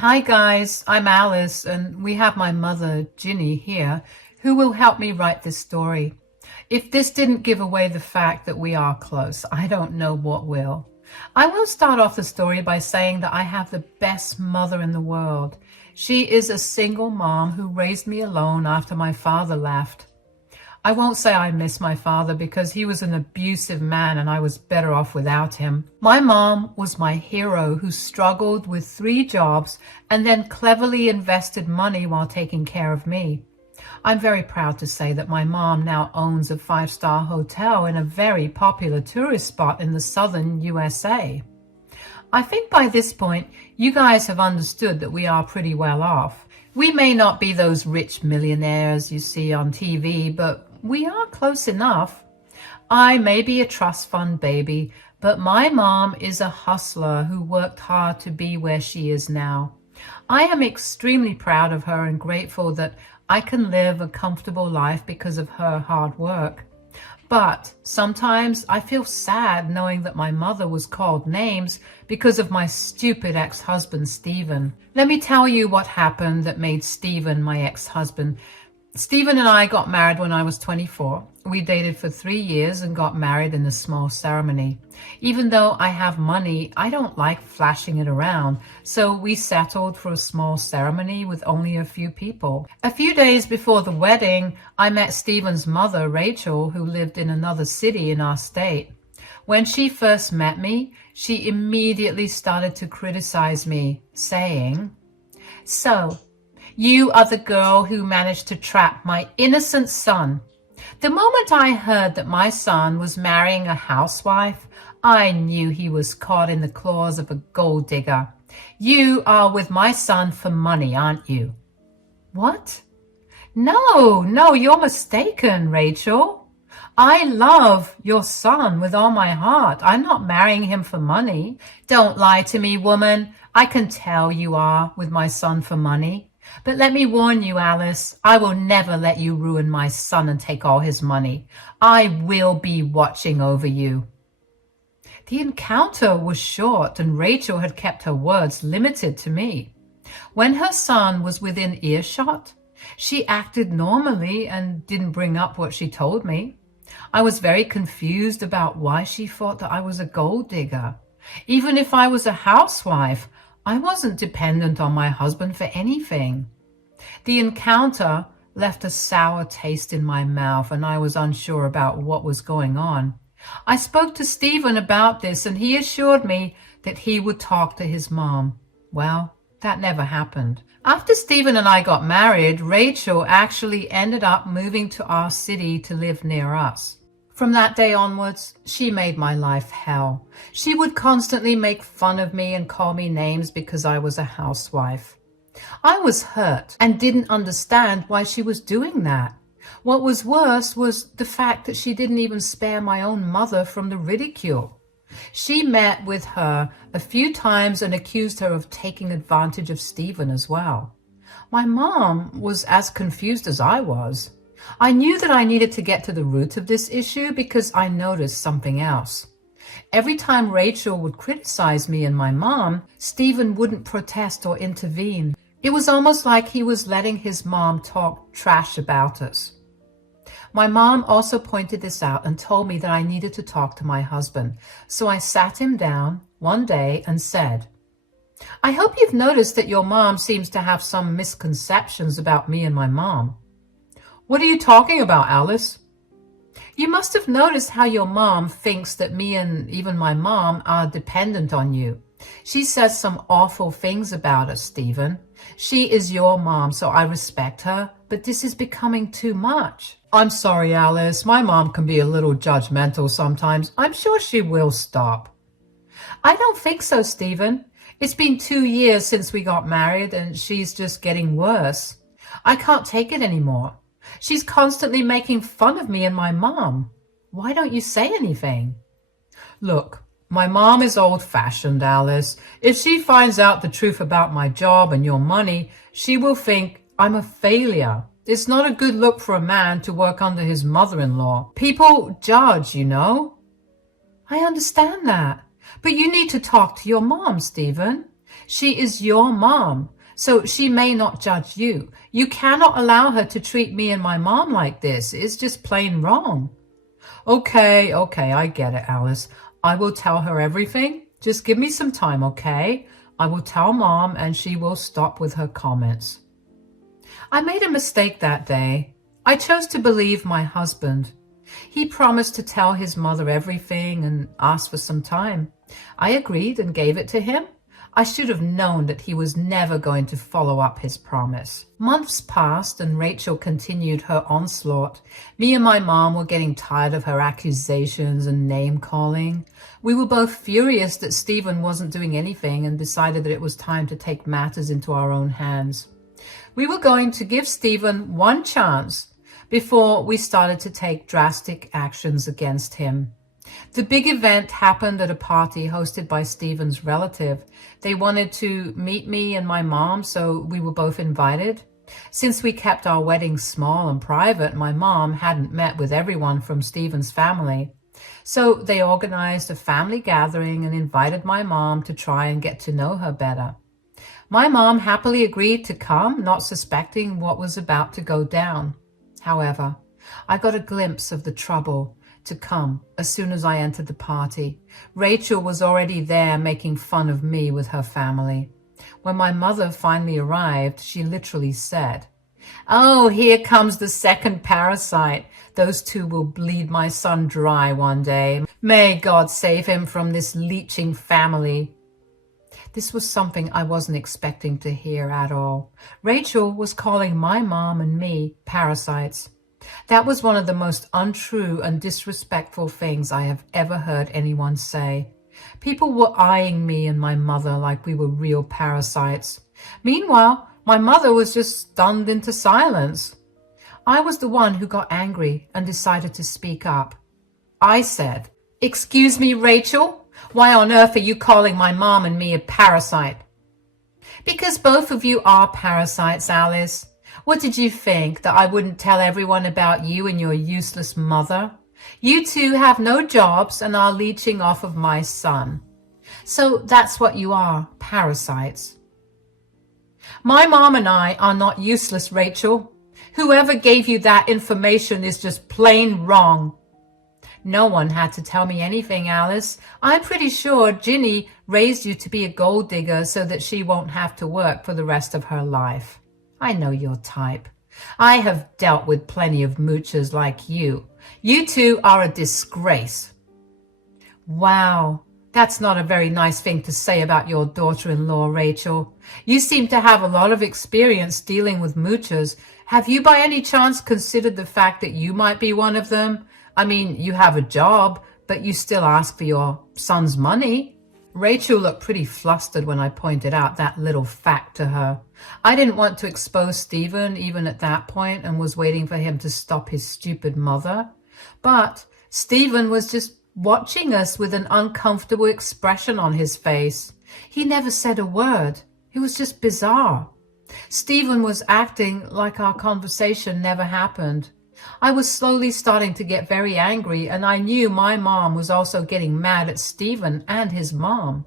Hi guys, I'm Alice and we have my mother, Gini, here, who will help me write this story. If this didn't give away the fact that we are close, I don't know what will. I will start off the story by saying that I have the best mother in the world. She is a single mom who raised me alone after my father left. I won't say I miss my father because he was an abusive man and I was better off without him. My mom was my hero who struggled with 3 jobs and then cleverly invested money while taking care of me. I'm very proud to say that my mom now owns a 5-star hotel in a very popular tourist spot in the southern USA. I think by this point, you guys have understood that we are pretty well off. We may not be those rich millionaires you see on TV, but we are close enough. I may be a trust fund baby, but my mom is a hustler who worked hard to be where she is now. I am extremely proud of her and grateful that I can live a comfortable life because of her hard work. But sometimes I feel sad knowing that my mother was called names because of my stupid ex-husband, Stephen. Let me tell you what happened that made Stephen my ex-husband. Stephen and I got married when I was 24. We dated for 3 years and got married in a small ceremony. Even though I have money, I don't like flashing it around, so we settled for a small ceremony with only a few people. A few days before the wedding, I met Stephen's mother, Rachel, who lived in another city in our state. When she first met me, she immediately started to criticize me, saying, "So, you are the girl who managed to trap my innocent son." The moment I heard that my son was marrying a housewife, I knew he was caught in the claws of a gold digger. "You are with my son for money, aren't you?" "What? No, you're mistaken, Rachel. I love your son with all my heart. I'm not marrying him for money." "Don't lie to me, woman. I can tell you are with my son for money. But let me warn you, Alice, I will never let you ruin my son and take all his money. I will be watching over you." The encounter was short and Rachel had kept her words limited to me. When her son was within earshot, she acted normally and didn't bring up what she told me. I was very confused about why she thought that I was a gold digger. Even if I was a housewife, I wasn't dependent on my husband for anything. The encounter left a sour taste in my mouth and I was unsure about what was going on. I spoke to Stephen about this and he assured me that he would talk to his mom. Well, that never happened. After Stephen and I got married, Rachel actually ended up moving to our city to live near us. From that day onwards, she made my life hell. She would constantly make fun of me and call me names because I was a housewife. I was hurt and didn't understand why she was doing that. What was worse was the fact that she didn't even spare my own mother from the ridicule. She met with her a few times and accused her of taking advantage of Stephen as well. My mom was as confused as I was. I knew that I needed to get to the root of this issue because I noticed something else. Every time Rachel would criticize me and my mom, Stephen wouldn't protest or intervene. It was almost like he was letting his mom talk trash about us. My mom also pointed this out and told me that I needed to talk to my husband. So I sat him down one day and said, "I hope you've noticed that your mom seems to have some misconceptions about me and my mom." "What are you talking about, Alice?" "You must have noticed how your mom thinks that me and even my mom are dependent on you. She says some awful things about us, Stephen. She is your mom, so I respect her, but this is becoming too much." "I'm sorry, Alice. My mom can be a little judgmental sometimes. I'm sure she will stop." "I don't think so, Stephen. It's been 2 years since we got married and she's just getting worse. I can't take it anymore. She's constantly making fun of me and my mom. Why don't you say anything?" "Look, my mom is old-fashioned, Alice. If she finds out the truth about my job and your money, she will think I'm a failure. It's not a good look for a man to work under his mother-in-law. People judge, you know." "I understand that. But you need to talk to your mom, Stephen. She is your mom, so she may not judge you. You cannot allow her to treat me and my mom like this. It's just plain wrong. Okay, I get it, Alice. I will tell her everything. Just give me some time, okay? I will tell Mom and she will stop with her comments. I made a mistake that day. I chose to believe my husband. He promised to tell his mother everything and asked for some time. I agreed and gave it to him. I should have known that he was never going to follow up his promise. Months passed and Rachel continued her onslaught. Me and my mom were getting tired of her accusations and name-calling. We were both furious that Stephen wasn't doing anything and decided that it was time to take matters into our own hands. We were going to give Stephen one chance before we started to take drastic actions against him. The big event happened at a party hosted by Stephen's relative. They wanted to meet me and my mom, so we were both invited. Since we kept our wedding small and private, my mom hadn't met with everyone from Stephen's family. So they organized a family gathering and invited my mom to try and get to know her better. My mom happily agreed to come, not suspecting what was about to go down. However, I got a glimpse of the trouble to come as soon as I entered the party. Rachel was already there making fun of me with her family. When my mother finally arrived, she literally said, "Oh, here comes the second parasite. Those two will bleed my son dry one day. May God save him from this Leeching family." This was something I wasn't expecting to hear at all. Rachel was calling my mom and me parasites. That was one of the most untrue and disrespectful things I have ever heard anyone say. People were eyeing me and my mother like we were real parasites. Meanwhile, my mother was just stunned into silence. I was the one who got angry and decided to speak up. I said, "Excuse me, Rachel? Why on earth are you calling my mom and me a parasite?" "Because both of you are parasites, Alice. What did you think, that I wouldn't tell everyone about you and your useless mother? You two have no jobs and are leeching off of my son. So that's what you are, parasites." "My mom and I are not useless, Rachel. Whoever gave you that information is just plain wrong." "No one had to tell me anything, Alice. I'm pretty sure Gini raised you to be a gold digger so that she won't have to work for the rest of her life. I know your type. I have dealt with plenty of moochers like you. You two are a disgrace." Wow, that's not a very nice thing to say about your daughter-in-law, Rachel. You seem to have a lot of experience dealing with moochers. Have you by any chance considered the fact that you might be one of them? I mean, you have a job, but you still ask for your son's money. Rachel looked pretty flustered when I pointed out that little fact to her. I didn't want to expose Stephen even at that point and was waiting for him to stop his stupid mother. But Stephen was just watching us with an uncomfortable expression on his face. He never said a word. It was just bizarre. Stephen was acting like our conversation never happened. I was slowly starting to get very angry, and I knew my mom was also getting mad at Stephen and his mom.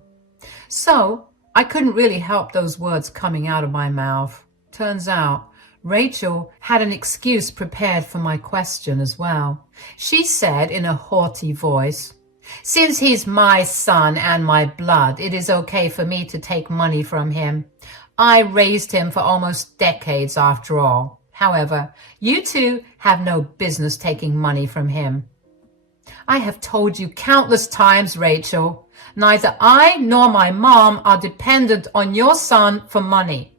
So I couldn't really help those words coming out of my mouth. Turns out Rachel had an excuse prepared for my question as well. She said in a haughty voice, "Since he's my son and my blood, it is okay for me to take money from him. I raised him for almost decades after all. However, you two have no business taking money from him." I have told you countless times, Rachel, neither I nor my mom are dependent on your son for money.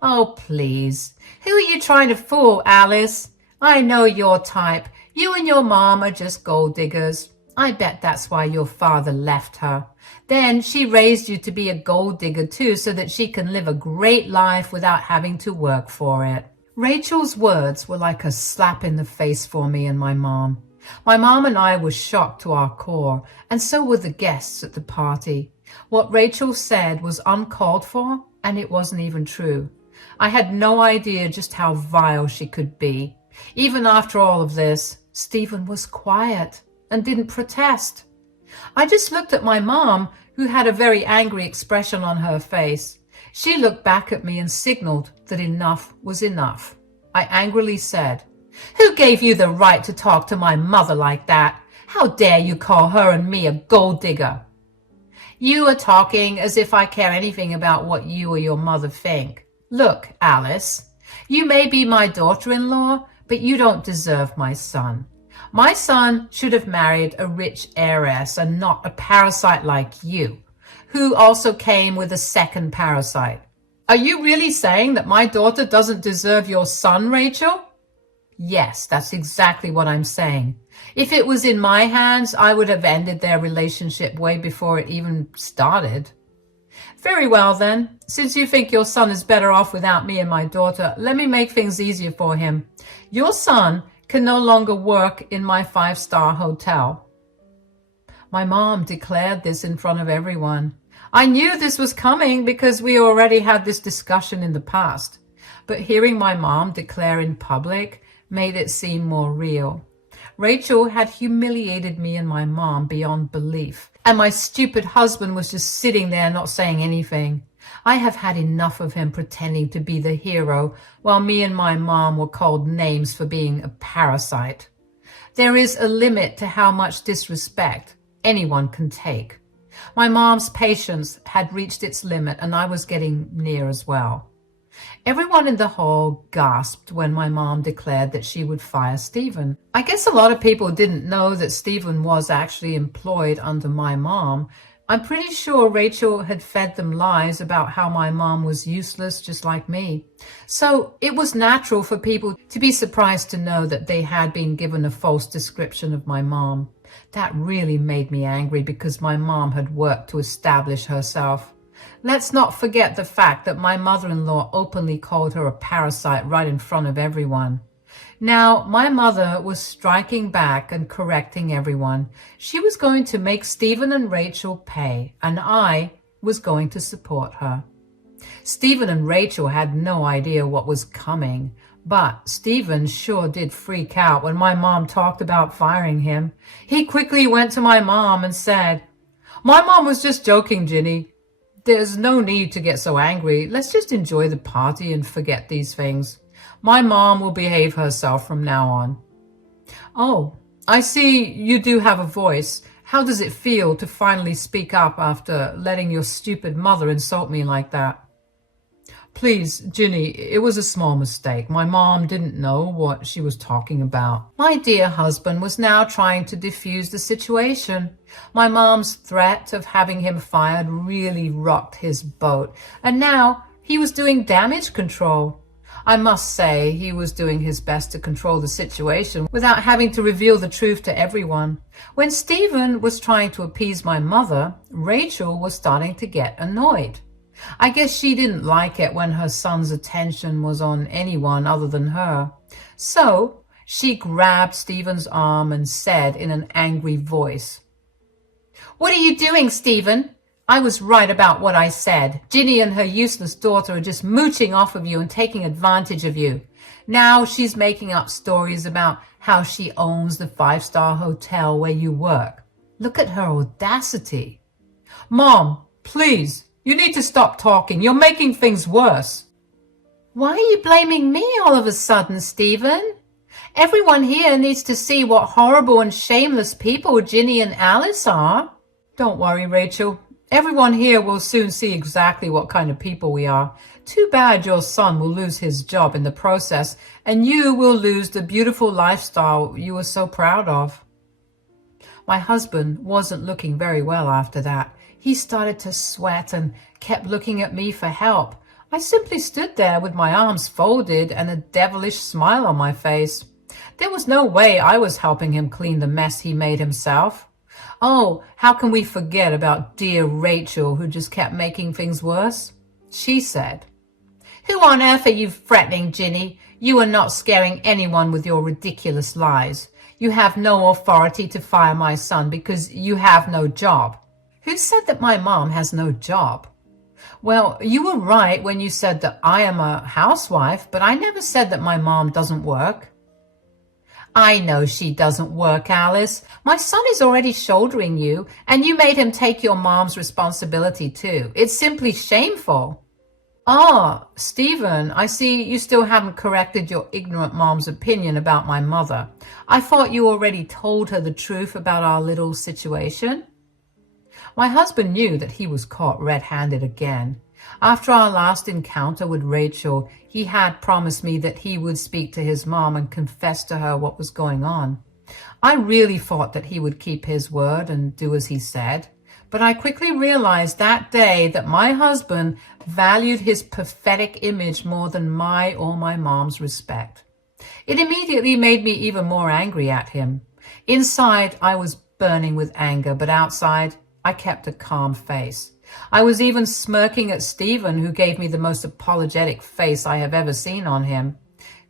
Oh, please. Who are you trying to fool, Alice? I know your type. You and your mom are just gold diggers. I bet that's why your father left her. Then she raised you to be a gold digger too, so that she can live a great life without having to work for it. Rachel's words were like a slap in the face for me and my mom. My mom and I were shocked to our core, and so were the guests at the party. What Rachel said was uncalled for, and it wasn't even true. I had no idea just how vile she could be. Even after all of this, Stephen was quiet and didn't protest. I just looked at my mom, who had a very angry expression on her face. She looked back at me and signaled that enough was enough. I angrily said, "Who gave you the right to talk to my mother like that? How dare you call her and me a gold digger?" "You are talking as if I care anything about what you or your mother think. Look, Alice, you may be my daughter-in-law, but you don't deserve my son. My son should have married a rich heiress and not a parasite like you, who also came with a second parasite." "Are you really saying that my daughter doesn't deserve your son, Rachel?" "Yes, that's exactly what I'm saying. If it was in my hands, I would have ended their relationship way before it even started." "Very well then. Since you think your son is better off without me and my daughter, let me make things easier for him. Your son can no longer work in my 5-star hotel." My mom declared this in front of everyone. I knew this was coming because we already had this discussion in the past, but hearing my mom declare in public made it seem more real. Rachel had humiliated me and my mom beyond belief, and my stupid husband was just sitting there not saying anything. I have had enough of him pretending to be the hero while me and my mom were called names for being a parasite. There is a limit to how much disrespect anyone can take. My mom's patience had reached its limit, and I was getting near as well. Everyone in the hall gasped when my mom declared that she would fire Stephen. I guess a lot of people didn't know that Stephen was actually employed under my mom. I'm pretty sure Rachel had fed them lies about how my mom was useless just like me. So it was natural for people to be surprised to know that they had been given a false description of my mom. That really made me angry because my mom had worked to establish herself. Let's not forget the fact that my mother-in-law openly called her a parasite right in front of everyone. Now, my mother was striking back and correcting everyone. She was going to make Stephen and Rachel pay, and I was going to support her. Stephen and Rachel had no idea what was coming, but Stephen sure did freak out when my mom talked about firing him. He quickly went to my mom and said, "My mom was just joking, Ginny. There's no need to get so angry. Let's just enjoy the party and forget these things. My mom will behave herself from now on." "Oh, I see you do have a voice. How does it feel to finally speak up after letting your stupid mother insult me like that?" "Please, Ginny, it was a small mistake. My mom didn't know what she was talking about." My dear husband was now trying to defuse the situation. My mom's threat of having him fired really rocked his boat, and now he was doing damage control. I must say he was doing his best to control the situation without having to reveal the truth to everyone. When Stephen was trying to appease my mother, Rachel was starting to get annoyed. I guess she didn't like it when her son's attention was on anyone other than her. So she grabbed Stephen's arm and said in an angry voice, "What are you doing, Stephen? I was right about what I said. Ginny and her useless daughter are just mooching off of you and taking advantage of you. Now she's making up stories about how she owns the 5-star hotel where you work. Look at her audacity." "Mom, please, you need to stop talking. You're making things worse." "Why are you blaming me all of a sudden, Stephen? Everyone here needs to see what horrible and shameless people Ginny and Alice are." "Don't worry, Rachel. Everyone here will soon see exactly what kind of people we are. Too bad your son will lose his job in the process, and you will lose the beautiful lifestyle you were so proud of." My husband wasn't looking very well after that. He started to sweat and kept looking at me for help. I simply stood there with my arms folded and a devilish smile on my face. There was no way I was helping him clean the mess he made himself. Oh, how can we forget about dear Rachel, who just kept making things worse? She said, "Who on earth are you threatening, Ginny? You are not scaring anyone with your ridiculous lies. You have no authority to fire my son because you have no job." "Who said that my mom has no job?" "Well, you were right when you said that I am a housewife, but I never said that my mom doesn't work." I know she doesn't work, Alice. My son is already shouldering you, and you made him take your mom's responsibility too. It's simply shameful. Ah, Stephen, I see you still haven't corrected your ignorant mom's opinion about my mother. I thought you already told her the truth about our little situation. My husband knew that he was caught red-handed again. After our last encounter with Rachel, he had promised me that he would speak to his mom and confess to her what was going on. I really thought that he would keep his word and do as he said, but I quickly realized that day that my husband valued his pathetic image more than my or my mom's respect. It immediately made me even more angry at him. Inside, I was burning with anger, but outside, I kept a calm face. I was even smirking at Stephen, who gave me the most apologetic face I have ever seen on him.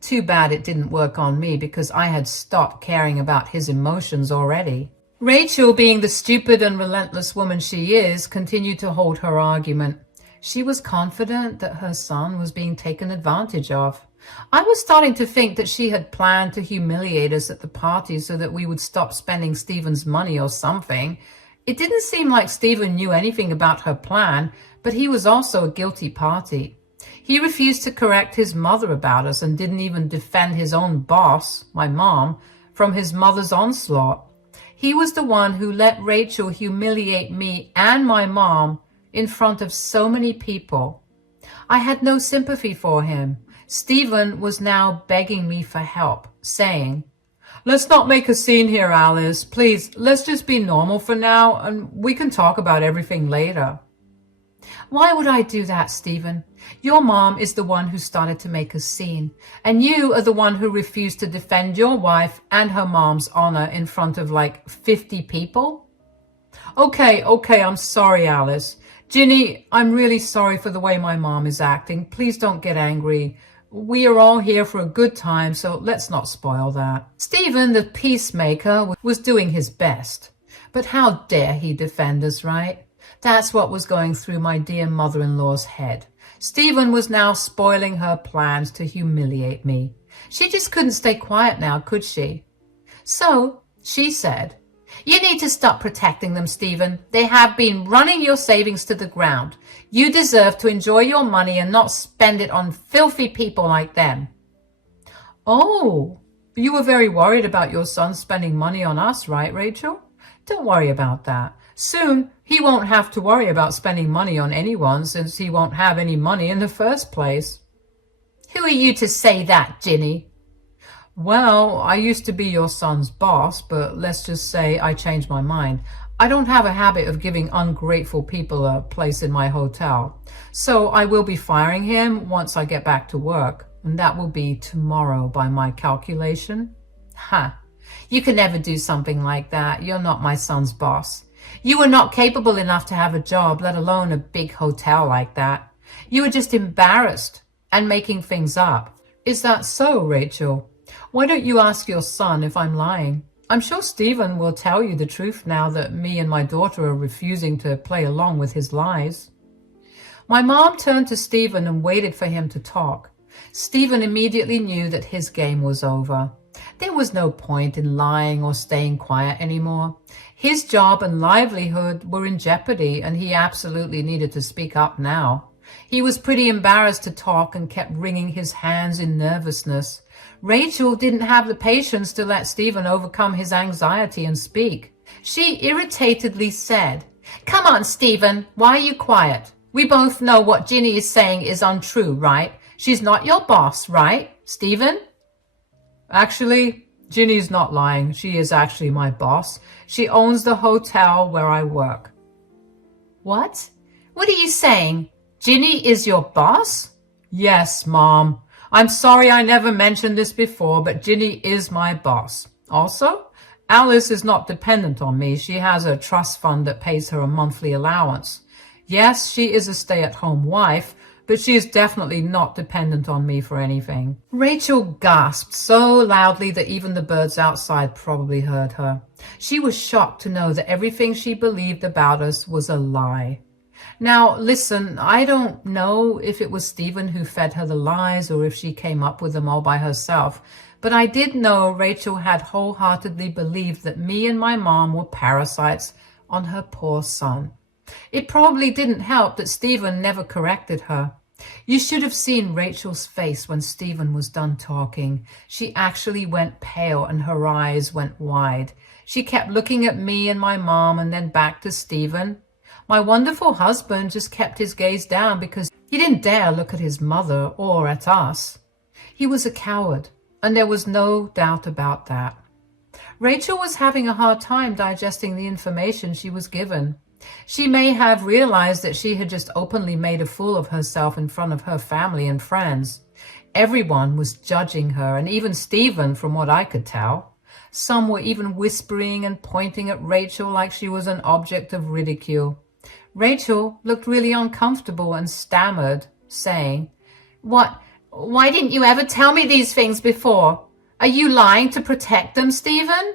Too bad it didn't work on me, because I had stopped caring about his emotions already. Rachel, being the stupid and relentless woman she is, continued to hold her argument. She was confident that her son was being taken advantage of. I was starting to think that she had planned to humiliate us at the party so that we would stop spending Stephen's money or something. It didn't seem like Stephen knew anything about her plan, but he was also a guilty party. He refused to correct his mother about us and didn't even defend his own boss, my mom, from his mother's onslaught. He was the one who let Rachel humiliate me and my mom in front of so many people. I had no sympathy for him. Stephen was now begging me for help, saying, "Let's not make a scene here, Alice. Please, let's just be normal for now, and we can talk about everything later." Why would I do that, Stephen? Your mom is the one who started to make a scene, and you are the one who refused to defend your wife and her mom's honor in front of like 50 people. Okay, I'm sorry, Alice. Gini, I'm really sorry for the way my mom is acting. Please don't get angry. We are all here for a good time, so let's not spoil that. Stephen, the peacemaker, was doing his best. But how dare he defend us, right? That's what was going through my dear mother-in-law's head. Stephen was now spoiling her plans to humiliate me. She just couldn't stay quiet now, could she? So she said, "You need to stop protecting them, Stephen. They have been running your savings to the ground. You deserve to enjoy your money and not spend it on filthy people like them." Oh, you were very worried about your son spending money on us, right, Rachel? Don't worry about that. Soon, he won't have to worry about spending money on anyone, since he won't have any money in the first place. Who are you to say that, Gini? Well, I used to be your son's boss, but let's just say I changed my mind. I don't have a habit of giving ungrateful people a place in my hotel. So I will be firing him once I get back to work, and that will be tomorrow by my calculation. Ha! You can never do something like that. You're not my son's boss. You were not capable enough to have a job, let alone a big hotel like that. You were just embarrassed and making things up. Is that so, Rachel? Why don't you ask your son if I'm lying? I'm sure Stephen will tell you the truth now that me and my daughter are refusing to play along with his lies. My mom turned to Stephen and waited for him to talk. Stephen immediately knew that his game was over. There was no point in lying or staying quiet anymore. His job and livelihood were in jeopardy, and he absolutely needed to speak up now. He was pretty embarrassed to talk and kept wringing his hands in nervousness. Rachel didn't have the patience to let Stephen overcome his anxiety and speak. She irritatedly said, "Come on, Stephen, why are you quiet? We both know what Gini is saying is untrue, right? She's not your boss, right, Stephen?" Actually, Ginny's not lying. She is actually my boss. She owns the hotel where I work. What? What are you saying? Gini is your boss? Yes, Mom. I'm sorry I never mentioned this before, but Gini is my boss. Also, Alice is not dependent on me. She has a trust fund that pays her a monthly allowance. Yes, she is a stay-at-home wife, but she is definitely not dependent on me for anything. Rachel gasped so loudly that even the birds outside probably heard her. She was shocked to know that everything she believed about us was a lie. Now, listen, I don't know if it was Stephen who fed her the lies or if she came up with them all by herself, But I did know Rachel had wholeheartedly believed that me and my mom were parasites on her poor son. It probably didn't help that Stephen never corrected her. You should have seen Rachel's face when Stephen was done talking. She actually went pale and her eyes went wide. She kept looking at me and my mom and then back to Stephen. My wonderful husband just kept his gaze down because he didn't dare look at his mother or at us. He was a coward, and there was no doubt about that. Rachel was having a hard time digesting the information she was given. She may have realized that she had just openly made a fool of herself in front of her family and friends. Everyone was judging her, and even Stephen, from what I could tell. Some were even whispering and pointing at Rachel like she was an object of ridicule. Rachel looked really uncomfortable and stammered, saying, Why didn't you ever tell me these things before? Are you lying to protect them, Stephen?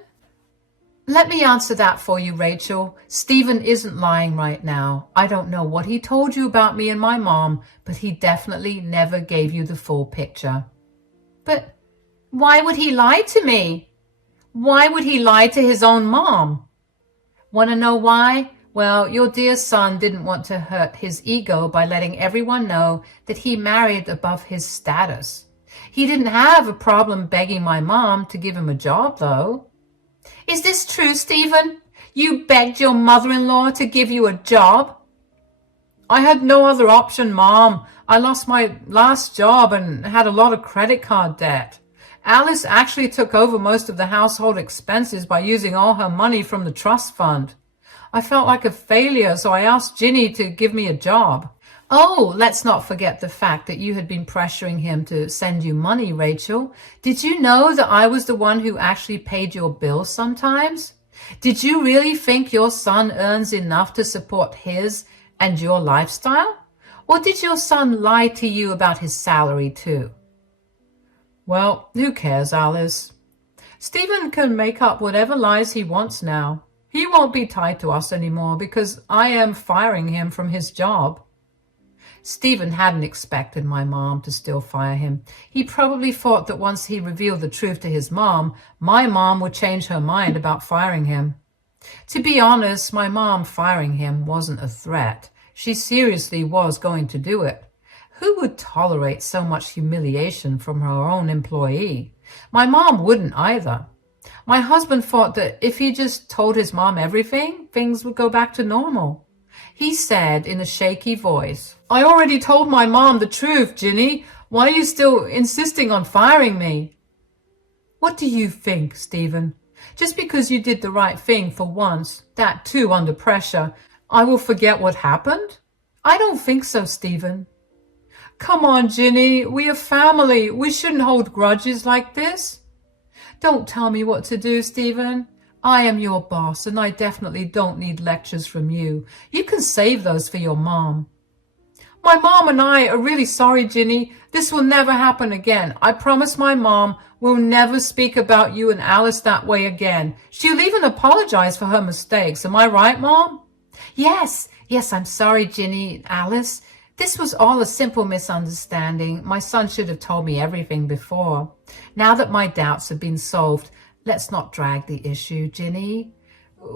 Let me answer that for you, Rachel. Stephen isn't lying right now. I don't know what he told you about me and my mom, but he definitely never gave you the full picture. But why would he lie to me? Why would he lie to his own mom? Want to know why? Well, your dear son didn't want to hurt his ego by letting everyone know that he married above his status. He didn't have a problem begging my mom to give him a job, though. Is this true, Stephen? You begged your mother-in-law to give you a job? I had no other option, Mom. I lost my last job and had a lot of credit card debt. Alice actually took over most of the household expenses by using all her money from the trust fund. I felt like a failure, so I asked Gini to give me a job. Oh, let's not forget the fact that you had been pressuring him to send you money, Rachel. Did you know that I was the one who actually paid your bills sometimes? Did you really think your son earns enough to support his and your lifestyle? Or did your son lie to you about his salary too? Well, who cares, Alice? Stephen can make up whatever lies he wants now. He won't be tied to us anymore because I am firing him from his job. Stephen hadn't expected my mom to still fire him. He probably thought that once he revealed the truth to his mom, my mom would change her mind about firing him. To be honest, my mom firing him wasn't a threat. She seriously was going to do it. Who would tolerate so much humiliation from her own employee? My mom wouldn't either. My husband thought that if he just told his mom everything, things would go back to normal. He said in a shaky voice, I already told my mom the truth, Gini. Why are you still insisting on firing me? What do you think, Stephen? Just because you did the right thing for once, that too under pressure, I will forget what happened? I don't think so, Stephen. Come on, Gini. We are family. We shouldn't hold grudges like this. Don't tell me what to do, Stephen. I am your boss, and I definitely don't need lectures from you. You can save those for your mom. My mom and I are really sorry, Gini. This will never happen again. I promise my mom will never speak about you and Alice that way again. She'll even apologize for her mistakes. Am I right, Mom? Yes, I'm sorry, Gini, Alice. This was all a simple misunderstanding. My son should have told me everything before. Now that my doubts have been solved, let's not drag the issue, Gini.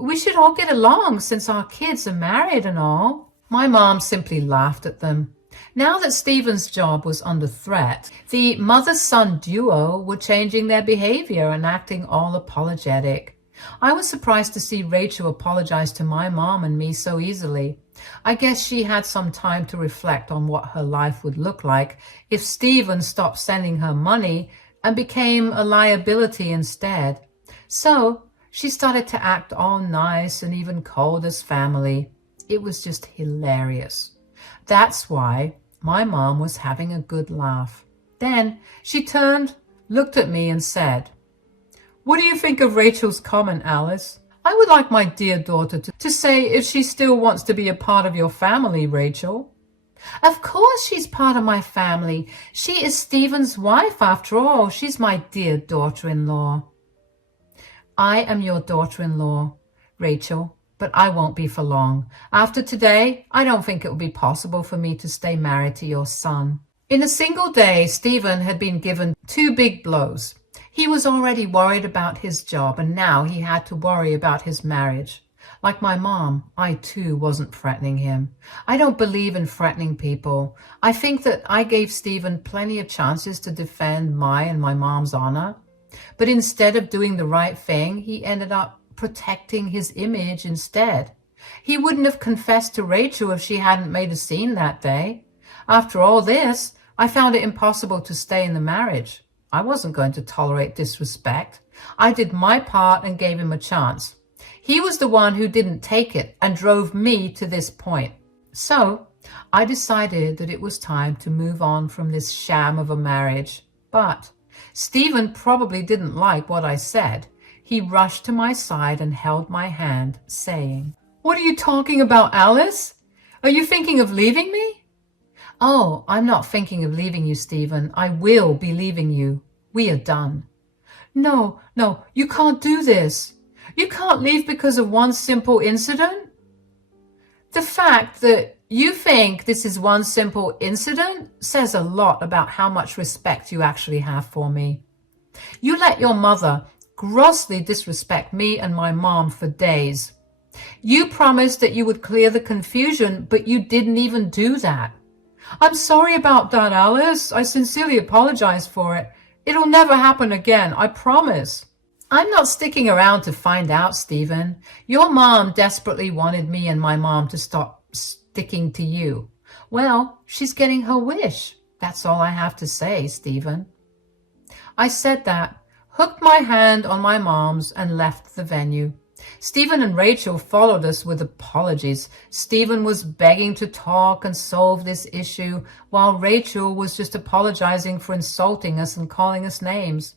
We should all get along since our kids are married and all. My mom simply laughed at them. Now that Stephen's job was under threat, the mother-son duo were changing their behavior and acting all apologetic. I was surprised to see Rachel apologize to my mom and me so easily. I guess she had some time to reflect on what her life would look like if Stephen stopped sending her money and became a liability instead. So she started to act all nice and even cold as family. It was just hilarious. That's why my mom was having a good laugh. Then she turned, looked at me and said, What do you think of Rachel's comment, Alice? I would like my dear daughter to say if she still wants to be a part of your family, Rachel. Of course she's part of my family. She is Stephen's wife, after all. She's my dear daughter-in-law. I am your daughter-in-law, Rachel, but I won't be for long. After today, I don't think it will be possible for me to stay married to your son. In a single day, Stephen had been given 2 big blows. He was already worried about his job, and now he had to worry about his marriage. Like my mom, I too wasn't threatening him. I don't believe in threatening people. I think that I gave Stephen plenty of chances to defend my and my mom's honor. But instead of doing the right thing, he ended up protecting his image instead. He wouldn't have confessed to Rachel if she hadn't made a scene that day. After all this, I found it impossible to stay in the marriage. I wasn't going to tolerate disrespect. I did my part and gave him a chance. He was the one who didn't take it and drove me to this point. So I decided that it was time to move on from this sham of a marriage. But Stephen probably didn't like what I said. He rushed to my side and held my hand, saying, "What are you talking about, Alice? Are you thinking of leaving me?" "Oh, I'm not thinking of leaving you, Stephen. I will be leaving you. We are done." No, you can't do this. You can't leave because of one simple incident." The fact that you think this is one simple incident says a lot about how much respect you actually have for me. You let your mother grossly disrespect me and my mom for days. You promised that you would clear the confusion, but you didn't even do that. "I'm sorry about that, Alice. I sincerely apologize for it. It'll never happen again, I promise." "I'm not sticking around to find out, Stephen. Your mom desperately wanted me and my mom to stop sticking to you. Well, she's getting her wish. That's all I have to say, Stephen." I said that, hooked my hand on my mom's, and left the venue. Stephen and Rachel followed us with apologies. Stephen was begging to talk and solve this issue, while Rachel was just apologizing for insulting us and calling us names.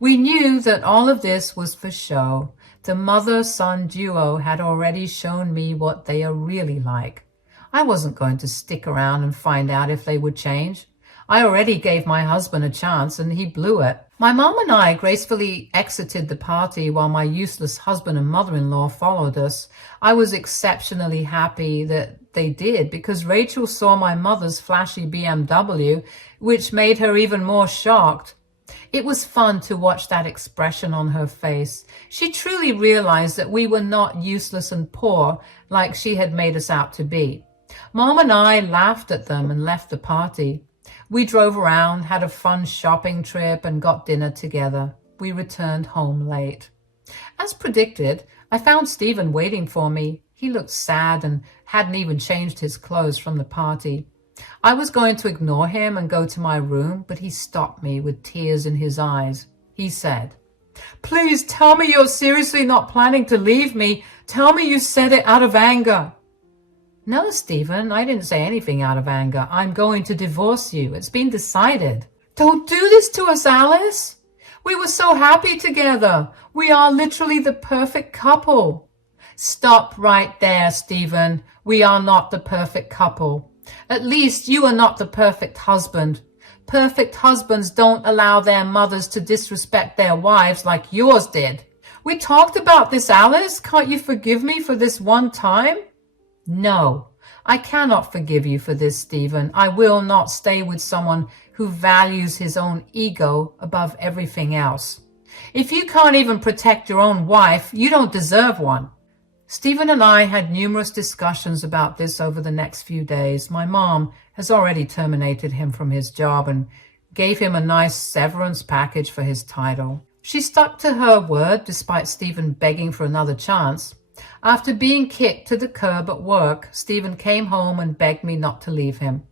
We knew that all of this was for show. The mother-son duo had already shown me what they are really like. I wasn't going to stick around and find out if they would change. I already gave my husband a chance and he blew it. My mom and I gracefully exited the party while my useless husband and mother-in-law followed us. I was exceptionally happy that they did because Rachel saw my mother's flashy BMW, which made her even more shocked. It was fun to watch that expression on her face. She truly realized that we were not useless and poor like she had made us out to be. Mom and I laughed at them and left the party. We drove around, had a fun shopping trip, and got dinner together. We returned home late. As predicted, I found Stephen waiting for me. He looked sad and hadn't even changed his clothes from the party. I was going to ignore him and go to my room, but he stopped me with tears in his eyes. He said, "Please tell me you're seriously not planning to leave me. Tell me you said it out of anger." "No, Stephen, I didn't say anything out of anger. I'm going to divorce you. It's been decided." "Don't do this to us, Alice. We were so happy together. We are literally the perfect couple." "Stop right there, Stephen. We are not the perfect couple. At least you are not the perfect husband. Perfect husbands don't allow their mothers to disrespect their wives like yours did." "We talked about this, Alice. Can't you forgive me for this one time?" "No, I cannot forgive you for this, Stephen. I will not stay with someone who values his own ego above everything else. If you can't even protect your own wife, you don't deserve one." Stephen and I had numerous discussions about this over the next few days. My mom has already terminated him from his job and gave him a nice severance package for his title. She stuck to her word despite Stephen begging for another chance. After being kicked to the curb at work, Stephen came home and begged me not to leave him.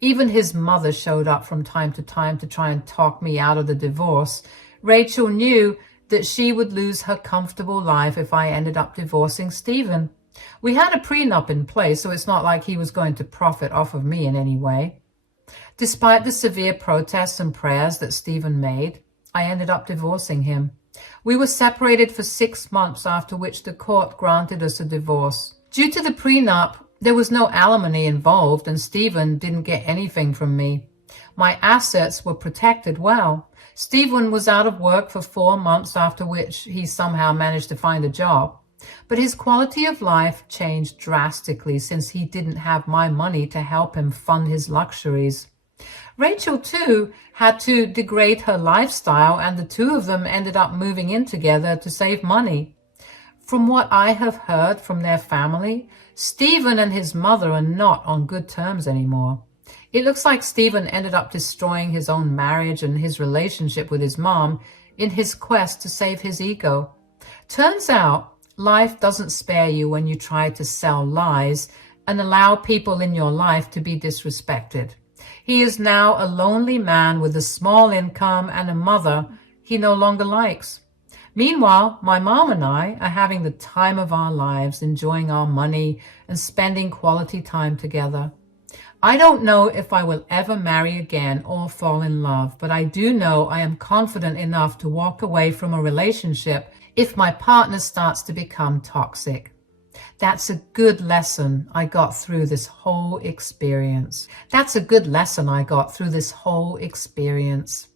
Even his mother showed up from time to time to try and talk me out of the divorce. Rachel knew that she would lose her comfortable life if I ended up divorcing Stephen. We had a prenup in place, so it's not like he was going to profit off of me in any way. Despite the severe protests and prayers that Stephen made, I ended up divorcing him. We were separated for 6 months, after which the court granted us a divorce. Due to the prenup, there was no alimony involved and Stephen didn't get anything from me. My assets were protected well. Stephen was out of work for 4 months, after which he somehow managed to find a job. But his quality of life changed drastically since he didn't have my money to help him fund his luxuries. Rachel, too, had to degrade her lifestyle, and the two of them ended up moving in together to save money. From what I have heard from their family, Stephen and his mother are not on good terms anymore. It looks like Stephen ended up destroying his own marriage and his relationship with his mom in his quest to save his ego. Turns out, life doesn't spare you when you try to sell lies and allow people in your life to be disrespected. He is now a lonely man with a small income and a mother he no longer likes. Meanwhile, my mom and I are having the time of our lives, enjoying our money and spending quality time together. I don't know if I will ever marry again or fall in love, but I do know I am confident enough to walk away from a relationship if my partner starts to become toxic. That's a good lesson I got through this whole experience.